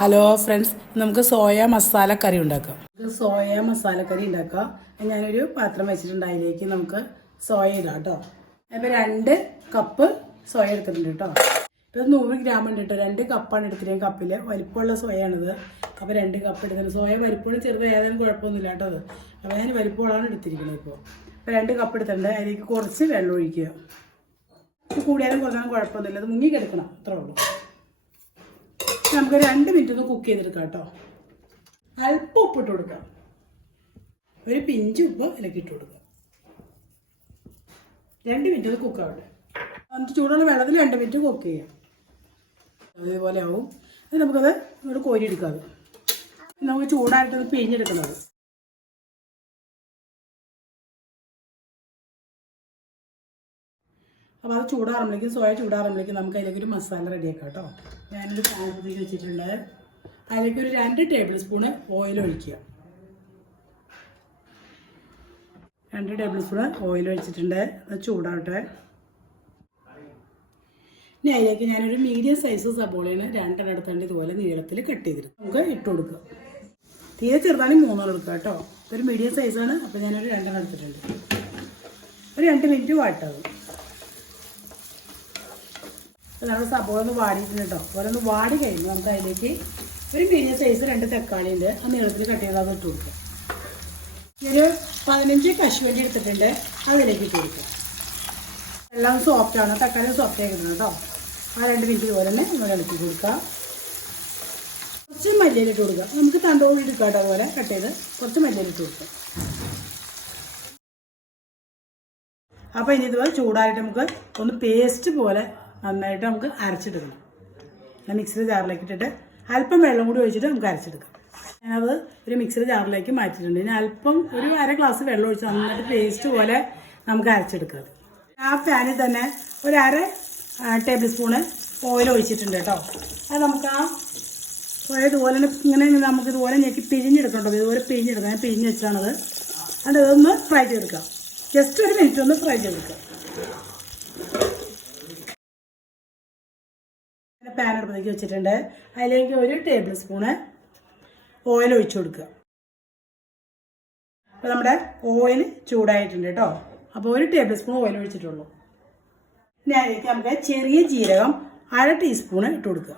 Hello friends, നമുക്ക് soya masala കറി ഉണ്ടാക്കാം. Soya masala കറി ഉണ്ടാക്കാം. ഞാനൊരു പാത്രം വെച്ചിട്ടുണ്ട്, അതിലേക്ക് നമുക്ക് സോയ ഇടാം കേട്ടോ. അപ്പോൾ 2 കപ്പ് സോയ എടുത്തിട്ടുണ്ട് കേട്ടോ. ഇപ്പോൾ 100 ഗ്രാം ഉണ്ട് കേട്ടോ. 2 കപ്പാണ് എടുത്തിട്ട് കപ്പിൽ വലിപ്പമുള്ള സോയാണിത്. അപ്പോൾ 2 കപ്പ് എടുത്തിട്ടുണ്ട്. സോയ വലിപ്പമുള്ള ചെറുത് ഏതായാലും കുഴപ്പമൊന്നുമില്ല കേട്ടോ. അത് അപ്പോൾ ഞാൻ വലിപ്പമുള്ളതാണ് എടുത്തിരിക്കുന്നത്. ഇപ്പോൾ 2 കപ്പ് എടുത്തിട്ടുണ്ട്. അതിലേക്ക് കുറച്ച് വെള്ളം ഒഴിക്കുക. കൂടിയാലും കുറച്ചാലും കുഴപ്പമൊന്നുമില്ല, അത് മുങ്ങി കിടക്കണം, അത്രേ ഉള്ളൂ. നമുക്ക് 2 മിനിറ്റ് ഒന്ന് കുക്ക് ചെയ്തെടുക്കാം കേട്ടോ. അല്പം ഉപ്പിട്ട് കൊടുക്കാം, ഒരു പിഞ്ച് ഉപ്പ് ഇതിലേക്ക് ഇട്ട് കൊടുക്കാം. 2 മിനിറ്റ് അത് കുക്കാവട്ടെ. എന്നിട്ട് ചൂടുള്ള വെള്ളത്തിൽ 2 മിനിറ്റ് കുക്ക് ചെയ്യാം. അതേപോലെ ആവും. അത് നമുക്കത് ഇവിടെ കോരിയെടുക്കാം. നമുക്ക് ചൂടായിട്ടത് പിഴിഞ്ഞെടുക്കുന്നത്. അപ്പോൾ അത് ചൂടാറുമ്പോഴേക്കും, സോയ ചൂടാറുമ്പോഴേക്കും നമുക്ക് അതിലേക്കൊരു മസാല റെഡിയാക്കാം കേട്ടോ. ഞാനൊരു പാനത്തേക്ക് വെച്ചിട്ടുണ്ട്. അതിലേക്ക് ഒരു 2 ടേബിൾ സ്പൂണ് ഓയിൽ ഒഴിക്കുക. 2 ടേബിൾ സ്പൂണ് ഓയിൽ ഒഴിച്ചിട്ടുണ്ട്. അത് ചൂടാവട്ടെ. ഇനി അതിലേക്ക് ഞാനൊരു മീഡിയം സൈസ് സബോളയാണ് 2 എടുത്തുകൊണ്ട് ഇതുപോലെ നീളത്തിൽ കട്ട് ചെയ്തിട്ട് നമുക്ക് ഇട്ട് കൊടുക്കുക. തീരെ ചെറുതാണെങ്കിൽ 3 എടുക്കുക കേട്ടോ. ഇതൊരു മീഡിയം സൈസാണ്, അപ്പോൾ ഞാനൊരു 2 എടുത്തിട്ടുണ്ട്. ഒരു 2 മിനിറ്റ് വാട്ടാകും. നമ്മുടെ സബോള ഒന്ന് വാടിയിട്ടുണ്ട് കേട്ടോ. അതുപോലെ ഒന്ന് വാടി കഴിയുമ്പോൾ നമുക്ക് അതിലേക്ക് ഒരു മീഡിയം സൈസ് 2 തക്കാളി ഉണ്ട്, ആ നീളത്തിൽ കട്ട് ചെയ്ത് അത് ഇട്ട് കൊടുക്കുക. ഒരു 15 കശുവണ്ടി എടുത്തിട്ടുണ്ട്, അതിലേക്ക് ഇട്ട് കൊടുക്കുക. എല്ലാം സോഫ്റ്റാണ്, തക്കാളി സോഫ്റ്റ് ആക്കിയിട്ടുണ്ട് കേട്ടോ. ആ 2 മിനിറ്റ് പോലെ തന്നെ നമ്മൾ ഇളക്കി കൊടുക്കുക. കുറച്ച് മല്ലിയിലിട്ട് കൊടുക്കുക. നമുക്ക് തണ്ടോട് എടുക്കാം കേട്ടോ. അതുപോലെ കട്ട് ചെയ്ത് കുറച്ച് മല്ലിയിലിട്ട് കൊടുക്കുക. അപ്പോൾ ഇനി ഇതുപോലെ ചൂടായിട്ട് നമുക്ക് ഒന്ന് പേസ്റ്റ് പോലെ നന്നായിട്ട് നമുക്ക് അരച്ചെടുക്കണം. ഞാൻ മിക്സിയുടെ ജാറിലേക്ക് ഇട്ടിട്ട് അല്പം വെള്ളം കൂടി ഒഴിച്ചിട്ട് നമുക്ക് അരച്ചെടുക്കാം. ഞാനത് ഒരു മിക്സിയുടെ ജാറിലേക്ക് മാറ്റിയിട്ടുണ്ട്. ഇനി അല്പം ഒരു 1/2 ഗ്ലാസ് വെള്ളം ഒഴിച്ച് നന്നായിട്ട് പേസ്റ്റ് പോലെ നമുക്ക് അരച്ചെടുക്കാം. ആ പാനിൽ തന്നെ ഒരു 1/2 ടേബിൾ സ്പൂണ് ഓയിൽ ഒഴിച്ചിട്ടുണ്ട് കേട്ടോ. അത് നമുക്ക് ആ ഇതുപോലെ ഇങ്ങനെ നമുക്ക് ഇതുപോലെ ഞെക്കി പിഴിഞ്ഞെടുക്കണ്ടോ. ഇതുപോലെ പിഴിഞ്ഞെടുക്കാം. ഞാൻ പിഴിഞ്ഞ് വെച്ചാണത്. അത് ഇതൊന്ന് ഫ്രൈ ചെയ്തെടുക്കാം. ജസ്റ്റ് ഒരു മിനിറ്റ് ഒന്ന് ഫ്രൈ ചെയ്തെടുക്കാം. പാൻ അടുപ്പത്തേക്ക് വെച്ചിട്ടുണ്ട്. അതിലേക്ക് ഒരു ടേബിൾ സ്പൂണ് ഓയിൽ ഒഴിച്ചു കൊടുക്കുക. അപ്പോൾ നമ്മുടെ ഓയിൽ ചൂടായിട്ടുണ്ട് കേട്ടോ. അപ്പോൾ ഒരു ടേബിൾ സ്പൂൺ ഓയിൽ ഒഴിച്ചിട്ടുള്ളൂ. ഇനി അതിലേക്ക് നമുക്ക് ചെറിയ ജീരകം 1/2 ടീസ്പൂണ് ഇട്ട് കൊടുക്കുക.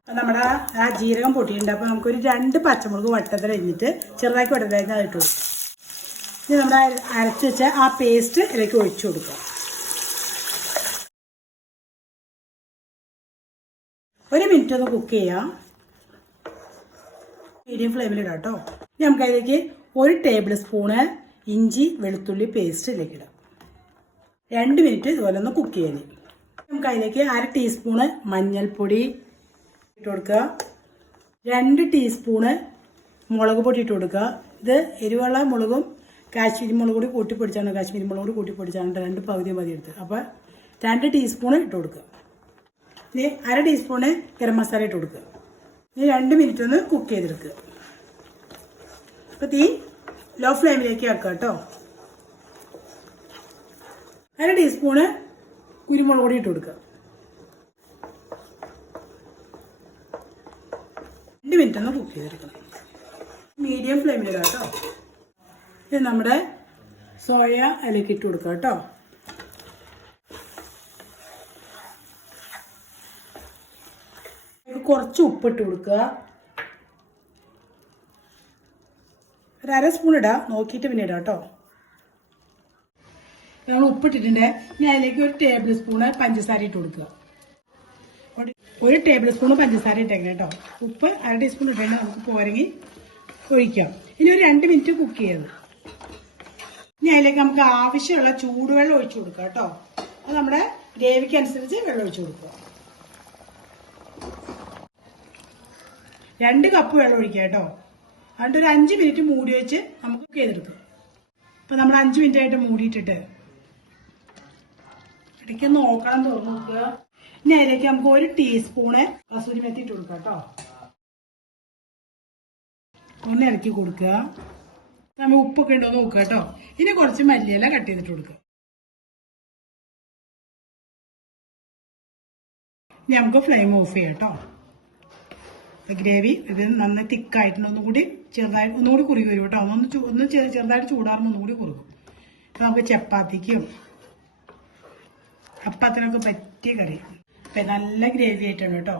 അപ്പോൾ നമ്മുടെ ആ ജീരകം പൊട്ടിയിട്ടുണ്ട്. അപ്പോൾ നമുക്കൊരു 2 പച്ചമുളക് വട്ടത്തിൽ അരിഞ്ഞിട്ട് ചെറുതാക്കി വട്ടത്തിലായിട്ട് അത് ഇട്ട് കൊടുക്കുക. ഇനി നമ്മുടെ അരച്ച് വെച്ച ആ പേസ്റ്റ് ഇതിലേക്ക് ഒഴിച്ചു കൊടുക്കുക. ഒരു മിനിറ്റ് ഒന്ന് കുക്ക് ചെയ്യാം. മീഡിയം ഫ്ലെയിമിലിടാം കേട്ടോ. നമുക്ക് അതിലേക്ക് ഒരു ടേബിൾ സ്പൂണ് ഇഞ്ചി വെളുത്തുള്ളി പേസ്റ്റ് ഇതിലേക്ക് ഇടാം. 2 മിനിറ്റ് ഇതുപോലെ ഒന്ന് കുക്ക് ചെയ്യാൻ. നമുക്ക് അതിലേക്ക് 1/2 ടീസ്പൂണ് മഞ്ഞൾപ്പൊടി ഇട്ട് കൊടുക്കുക. 2 ടീസ്പൂണ് മുളക് പൊടി ഇട്ട് കൊടുക്കുക. ഇത് എരിവുള്ള മുളകും കാശ്മീരി മുളക് കൂടി കൂട്ടിപ്പൊടിച്ചാണ്. കാശ്മീരി മുളക് കൂടി കൂട്ടിപ്പൊടിച്ചാണ് 2 പകുതി മതി എടുത്ത്. അപ്പോൾ 2 ടീസ്പൂണ് ഇട്ട് കൊടുക്കുക. ഇനി 1/2 ടീസ്പൂണ് ഗരം മസാല ഇട്ട് കൊടുക്കുക. ഇനി 2 മിനിറ്റ് ഒന്ന് കുക്ക് ചെയ്തെടുക്കുക. അപ്പോൾ തീ ലോ ഫ്ലെയിമിലേക്ക് ആക്കുക കേട്ടോ. 1/2 ടീസ്പൂണ് കുരുമുളക് പൊടി ഇട്ട് കൊടുക്കുക. 2 മിനിറ്റ് ഒന്ന് കുക്ക് ചെയ്തെടുക്കണം. മീഡിയം ഫ്ലെയിമിലിടാം കേട്ടോ. ഇത് നമ്മുടെ സോയ അതിലേക്ക് ഇട്ട് കൊടുക്കുക കേട്ടോ. കുറച്ച് ഉപ്പിട്ട് കൊടുക്കുക. ഒരു 1/2 സ്പൂൺ ഇടാം, നോക്കിയിട്ട് പിന്നെ ഇടാം കേട്ടോ. നമ്മൾ ഉപ്പിട്ടിട്ടുണ്ട്. ഇനി അതിലേക്ക് ഒരു ടേബിൾ സ്പൂണ് പഞ്ചസാര ഇട്ട് കൊടുക്കുക. ഒരു ടേബിൾ സ്പൂണ് പഞ്ചസാര ഇട്ടേക്കണം കേട്ടോ. ഉപ്പ് 1/2 ടീസ്പൂൺ ഇട്ടേക്കണം. നമുക്ക് പോരെങ്കിൽ ഒഴിക്കാം. ഇനി ഒരു 2 മിനിറ്റ് കുക്ക് ചെയ്ത് ഇനി അതിലേക്ക് നമുക്ക് ആവശ്യമുള്ള ചൂടുവെള്ളം ഒഴിച്ചു കൊടുക്കുക കേട്ടോ. അത് നമ്മുടെ ഗ്രേവിക്ക് അനുസരിച്ച് വെള്ളം ഒഴിച്ചു കൊടുക്കുക. 2 കപ്പ് വെള്ളം ഒഴിക്കുക കേട്ടോ. അതുകൊണ്ട് ഒരു 5 മിനിറ്റ് മൂടി വെച്ച് നമുക്ക് കുക്ക് ചെയ്തെടുക്കും. ഇപ്പം നമ്മൾ 5 മിനിറ്റ് ആയിട്ട് മൂടിയിട്ടിട്ട് ഇടയ്ക്ക് നോക്കണം, തുറന്നു നോക്കുക. ഇനി അതിലേക്ക് നമുക്ക് 1 ടീസ്പൂണ് കസൂരി മെത്തി ഇട്ട് കൊടുക്കാം കേട്ടോ. ഒന്ന് ഇറക്കി കൊടുക്കുക. നമ്മൾ ഉപ്പൊക്കെ ഉണ്ടോ നോക്കുക കേട്ടോ. ഇനി കുറച്ച് മല്ലിയില കട്ട് ചെയ്തിട്ട് കൊടുക്കുക. ഇനി നമുക്ക് ഫ്ലെയിം ഓഫ് ചെയ്യാം കേട്ടോ. ഗ്രേവി ഇത് നന്നായി തിക്കായിട്ടുണ്ട്. ഒന്നുകൂടി ചെറുതായിട്ട് ഒന്നുകൂടി കുറുകി വരും കേട്ടോ. ഒന്ന് ചെറുതായിട്ട് ചൂടാറുമ്പോൾ ഒന്നുകൂടി കുറുകും. നമുക്ക് ചപ്പാത്തിക്കും അപ്പത്തിനൊക്കെ പറ്റിയ കറി. ഇപ്പം നല്ല ഗ്രേവി ആയിട്ടാണ് കേട്ടോ.